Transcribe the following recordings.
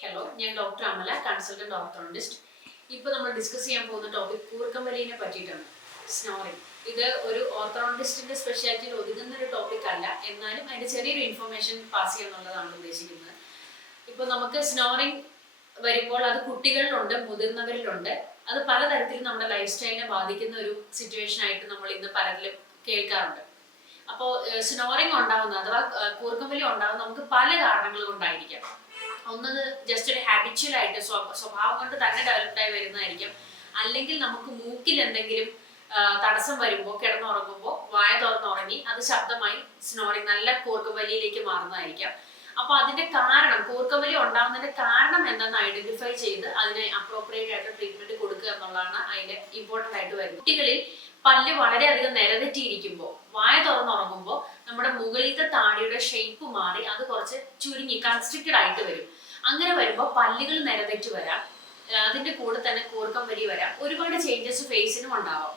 Hello, ഞാൻ doctor Amala, consultant ഓർത്തോണ്ടിസ്റ്റ്. ഇപ്പോൾ നമ്മൾ ഡിസ്കസ് ചെയ്യാൻ പോകുന്ന ടോപ്പിക് കൂർക്കമ്പലിനെ പറ്റിയിട്ടാണ്. സ്നോറിങ്. ഇത് ഒരു ഓർത്തോണ്ടിസ്റ്റിന്റെ സ്പെഷ്യാലിറ്റിയിൽ ഒതുങ്ങുന്ന ഒരു ടോപ്പിക് അല്ല, എന്നാലും അതിന്റെ ചെറിയൊരു ഇൻഫർമേഷൻ പാസ് ചെയ്യാന്നുള്ളതാണ് ഉദ്ദേശിക്കുന്നത്. ഇപ്പോൾ നമുക്ക് സ്നോറിങ് വരുമ്പോൾ അത് കുട്ടികളിലുണ്ട്, മുതിർന്നവരിലുണ്ട്. അത് പലതരത്തിൽ നമ്മുടെ ലൈഫ് സ്റ്റൈലിനെ ബാധിക്കുന്ന ഒരു സിറ്റുവേഷൻ ആയിട്ട് നമ്മൾ ഇന്ന് പലരിലും കേൾക്കാറുണ്ട്. അപ്പോൾ സ്നോറിങ് ഉണ്ടാകുന്ന അഥവാ കൂർക്കമ്പലി ഉണ്ടാകുന്ന നമുക്ക് പല കാരണങ്ങൾ കൊണ്ടായിരിക്കാം. ഒന്നത് ജസ്റ്റ് ഒരു ഹാബിച്വൽ ആയിട്ട് സ്വഭാവം കൊണ്ട് തന്നെ ഡെവലപ്ഡായി വരുന്നതായിരിക്കും. അല്ലെങ്കിൽ നമുക്ക് മൂക്കിൽ എന്തെങ്കിലും തടസ്സം വരുമ്പോൾ കിടന്നുറങ്ങുമ്പോൾ വായ തുറന്നുറങ്ങി അത് ശബ്ദമായി സ്നോറിങ് നല്ല കൂർക്കമ്പലിയിലേക്ക് മാറുന്നതായിരിക്കാം. അപ്പൊ അതിന്റെ കാരണം, കൂർക്കമ്പലി ഉണ്ടാകുന്നതിന്റെ കാരണം എന്തെന്ന് ഐഡന്റിഫൈ ചെയ്ത് അതിനെ അപ്രോപ്രിയേറ്റ് ആയിട്ട് ട്രീറ്റ്മെന്റ് കൊടുക്കുക എന്നുള്ളതാണ് അതിന്റെ ഇമ്പോർട്ടന്റ് ആയിട്ട് വരുന്നത്. കുട്ടികളിൽ പല്ല് വളരെയധികം നിരതെറ്റിയിരിക്കുമ്പോൾ വായ തുറന്നുറങ്ങുമ്പോൾ നമ്മുടെ മുകളിലത്തെ താടിയുടെ ഷേപ്പ് മാറി അത് കുറച്ച് ചുരുങ്ങി കൺസ്ട്രിക്റ്റഡ് ആയിട്ട് വരും. അങ്ങനെ വരുമ്പോൾ പല്ലുകൾ നിരതെറ്റ് വരാം, അതിന്റെ കൂടെ തന്നെ കൂർക്കമ്പലി വരാം, ഒരുപാട് ചേഞ്ചസ് ഫേസിനും ഉണ്ടാവാം.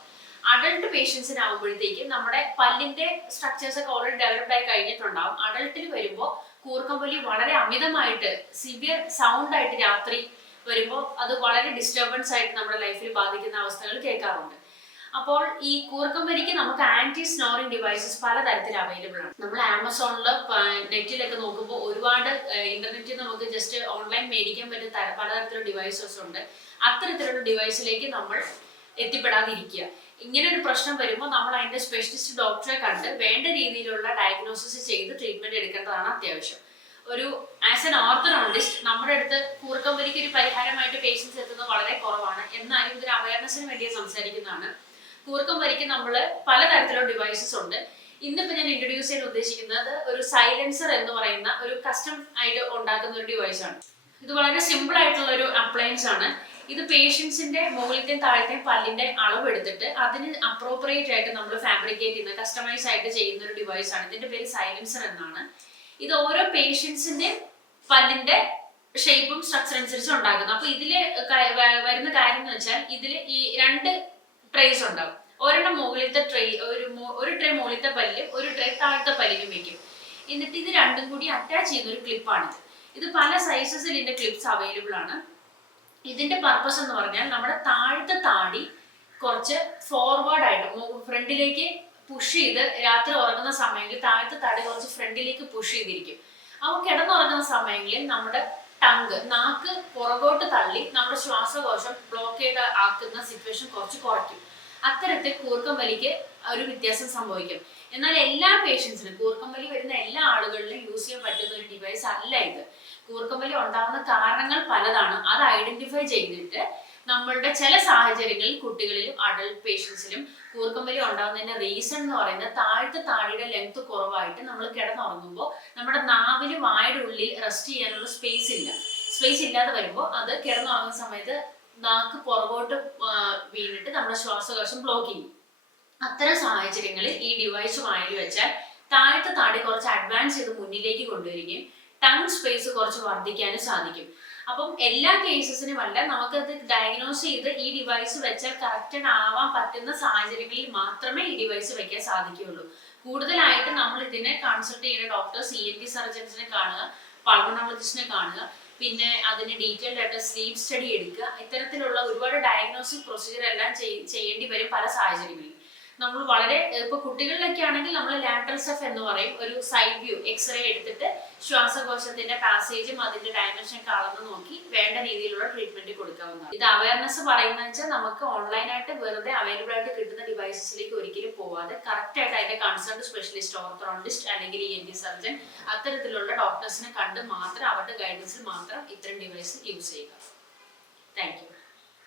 അഡൾട്ട് പേഷ്യൻസിനാവുമ്പോഴത്തേക്ക് നമ്മുടെ പല്ലിന്റെ സ്ട്രക്ചേഴ്സ് ഒക്കെ ഓൾറെഡി ഡെവലപ്ഡ് ആയി കഴിഞ്ഞിട്ടുണ്ടാവും. അഡൾട്ടിൽ വരുമ്പോൾ കൂർക്കമ്പലി വളരെ അമിതമായിട്ട് സിവിയർ സൗണ്ട് ആയിട്ട് രാത്രി വരുമ്പോൾ അത് വളരെ ഡിസ്റ്റർബൻസ് ആയിട്ട് നമ്മുടെ ലൈഫിൽ ബാധിക്കുന്ന അവസ്ഥകൾ കേൾക്കാറുണ്ട്. അപ്പോൾ ഈ കൂർക്കമ്പലിക്ക് നമുക്ക് ആന്റി സ്നോറിംഗ് ഡിവൈസസ് പലതരത്തിൽ അവൈലബിൾ ആണ്. നമ്മൾ ആമസോണില് നെറ്റിലൊക്കെ നോക്കുമ്പോൾ ഒരുപാട് ഇന്റർനെറ്റിൽ നമുക്ക് ജസ്റ്റ് ഓൺലൈൻ മേടിക്കാൻ പറ്റുന്ന പലതരത്തിലുള്ള ഡിവൈസസ് ഉണ്ട്. അത്തരത്തിലുള്ള ഡിവൈസിലേക്ക് നമ്മൾ എത്തിപ്പെടാതിരിക്കുക. ഇങ്ങനെ ഒരു പ്രശ്നം വരുമ്പോൾ നമ്മൾ അതിന്റെ സ്പെഷ്യലിസ്റ്റ് ഡോക്ടറെ കണ്ട് വേണ്ട രീതിയിലുള്ള ഡയഗ്നോസിസ് ചെയ്ത് ട്രീറ്റ്മെന്റ് എടുക്കേണ്ടതാണ് അത്യാവശ്യം. ഒരു ആസ് എൻ ഓർത്തഡോണ്ടിസ്റ്റ് നമ്മുടെ അടുത്ത് കൂർക്കമ്പലിക്ക് ഒരു പരിഹാരമായിട്ട് പേഷ്യൻസ് എത്തുന്നത് വളരെ കുറവാണ്. എന്നാലും ഇതൊരു അവയർനെസ്സിന് വേണ്ടി സംസാരിക്കുന്നതാണ്. കൂർക്കമ്പലിക്ക് നമ്മൾ പലതരത്തിലുള്ള ഡിവൈസസ് ഉണ്ട്. ഇന്നിപ്പോൾ ഞാൻ ഇൻട്രൊഡ്യൂസ് ചെയ്യാൻ ഉദ്ദേശിക്കുന്നത് ഒരു സൈലൻസർ എന്ന് പറയുന്ന ഒരു കസ്റ്റം ആയിട്ട് ഉണ്ടാക്കുന്ന ഒരു ഡിവൈസ് ആണ്. ഇത് വളരെ സിമ്പിൾ ആയിട്ടുള്ള ഒരു അപ്ലയൻസ് ആണ്. ഇത് പേഷ്യൻസിന്റെ മുകളിലത്തെയും താഴത്തെയും പല്ലിന്റെ അളവ് എടുത്തിട്ട് അതിന് അപ്രോപ്രിയേറ്റ് ആയിട്ട് നമ്മൾ ഫാബ്രിക്കേറ്റ് ചെയ്യുന്ന കസ്റ്റമൈസ് ആയിട്ട് ചെയ്യുന്ന ഒരു ഡിവൈസ് ആണ്. ഇതിന്റെ പേര് സൈലൻസർ എന്നാണ്. ഇത് ഓരോ പേഷ്യൻസിന്റെ പല്ലിന്റെ ഷേപ്പും സ്ട്രക്ചർ അനുസരിച്ച് ഉണ്ടാക്കുന്നത്. അപ്പൊ ഇതില് വരുന്ന കാര്യം എന്ന് വെച്ചാൽ ഇതില് ഈ രണ്ട് ട്രേസ് ഉണ്ടാവും. ഒരെണ്ണം മുകളിലത്തെ ട്രേ, ഒരു ട്രേ മുകളിലത്തെ പല്ലും ഒരു ട്രേ താഴത്തെ പല്ലിലും വെക്കും. എന്നിട്ട് ഇത് രണ്ടും കൂടി അറ്റാച്ച് ചെയ്യുന്ന ഒരു ക്ലിപ്പാണിത്. ഇത് പല സൈസസിൽ ഇതിന്റെ ക്ലിപ്സ് അവൈലബിൾ ആണ്. ഇതിന്റെ പർപ്പസ് എന്ന് പറഞ്ഞാൽ നമ്മുടെ താഴത്തെ താടി കുറച്ച് ഫോർവേഡ് ആയിട്ട് ഫ്രണ്ടിലേക്ക് പുഷ് ചെയ്ത് രാത്രി ഉറങ്ങുന്ന സമയങ്ങളിൽ താഴത്തെ താടി കുറച്ച് ഫ്രണ്ടിലേക്ക് പുഷ് ചെയ്തിരിക്കും. അവ കിടന്നുറങ്ങുന്ന സമയങ്ങളിൽ നമ്മുടെ നാക്ക് പുറകോട്ട് തള്ളി നമ്മുടെ ശ്വാസകോശം ബ്ലോക്കേഡ് ആക്കുന്ന സിറ്റുവേഷൻ കുറച്ച് കുറയ്ക്കും. അത്തരത്തിൽ കൂർക്കമ്പലിക്ക് ഒരു വ്യത്യാസം സംഭവിക്കും. എന്നാൽ എല്ലാ പേഷ്യൻസിനും കൂർക്കമ്പലി വരുന്ന എല്ലാ ആളുകളിലും യൂസ് ചെയ്യാൻ പറ്റുന്ന ഒരു ഡിവൈസ് അല്ല ഇത്. കൂർക്കമ്പലി ഉണ്ടാകുന്ന കാരണങ്ങൾ പലതാണ്. അത് ഐഡന്റിഫൈ ചെയ്തിട്ട് നമ്മളുടെ ചില സാഹചര്യങ്ങളിൽ കുട്ടികളിലും അഡൾട്ട് പേഷ്യൻസിലും കൂർക്കമ്പലി ഉണ്ടാകുന്നതിന്റെ റീസൺ എന്ന് പറയുന്നത് താഴത്തെ താടിയുടെ ലെങ്ത് കുറവായിട്ട് നമ്മൾ കിടന്നുറങ്ങുമ്പോൾ നമ്മുടെ നാവില് വായുടെ ഉള്ളിൽ റെസ്റ്റ് ചെയ്യാനുള്ള സ്പേസ് ഇല്ലാതെ വരുമ്പോൾ അത് കിടന്നുറങ്ങുന്ന സമയത്ത് നാക്ക് പുറകോട്ട് വീണിട്ട് നമ്മുടെ ശ്വാസകോശം ബ്ലോക്ക് ചെയ്യും. അത്തരം സാഹചര്യങ്ങളിൽ ഈ ഡിവൈസ് വായിൽ വെച്ചാൽ താഴത്തെ താടി കുറച്ച് അഡ്വാൻസ് ചെയ്ത് മുന്നിലേക്ക് കൊണ്ടുവരികയും ടങ് സ്പേസ് കുറച്ച് വർദ്ധിക്കാനും സാധിക്കും. അപ്പം എല്ലാ കേസസിനും അല്ല, നമുക്കത് ഡയഗ്നോസ് ചെയ്ത് ഈ ഡിവൈസ് വെച്ചാൽ കറക്റ്റ് ആവാൻ പറ്റുന്ന സാഹചര്യങ്ങളിൽ മാത്രമേ ഈ ഡിവൈസ് വെക്കാൻ സാധിക്കുകയുള്ളൂ. കൂടുതലായിട്ട് നമ്മൾ ഇതിനെ കൺസൾട്ട് ചെയ്യുന്ന ഡോക്ടർ ENT സർജൻസിനെ കാണുക, പൾമണോളജിസ്റ്റിനെ കാണുക, പിന്നെ അതിന് ഡീറ്റെയിൽഡ് ആയിട്ട് സ്ലീപ്പ് സ്റ്റഡി എടുക്കുക. ഇത്തരത്തിലുള്ള ഒരുപാട് ഡയഗ്നോസ്റ്റിക് പ്രൊസീജിയർ എല്ലാം ചെയ്യേണ്ടി വരും പല സാഹചര്യങ്ങളിൽ. നമ്മൾ വളരെ ഇപ്പൊ കുട്ടികളിലൊക്കെ ആണെങ്കിൽ നമ്മൾ ലാറ്ററൽ സ്റ്റഫ് എന്ന് പറയും, ഒരു സൈഡ് വ്യൂ എക്സ്റേ എടുത്തിട്ട് ശ്വാസകോശത്തിന്റെ പാസേജും അതിന്റെ ഡയമെൻഷൻ ഒക്കെ അളന്ന് നോക്കി വേണ്ട രീതിയിലുള്ള ട്രീറ്റ്മെന്റ് കൊടുക്കാവുന്നതാണ്. ഇത് അവയർനെസ് പറയുന്നത് വെച്ചാൽ നമുക്ക് ഓൺലൈനായിട്ട് വെറുതെ അവൈലബിൾ ആയിട്ട് കിട്ടുന്ന ഡിവൈസസിലേക്ക് ഒരിക്കലും പോവാതെ കറക്റ്റ് ആയിട്ട് അതിന്റെ കൺസേൺഡ് സ്പെഷ്യലിസ്റ്റ്, ഓർത്തോണ്ടിസ്റ്റ് അല്ലെങ്കിൽ ENT സർജൻ അത്തരത്തിലുള്ള ഡോക്ടേഴ്സിനെ കണ്ട് മാത്രം അവരുടെ ഗൈഡൻസിൽ മാത്രം ഇത്തരം ഡിവൈസ് യൂസ് ചെയ്യുക. Thank you.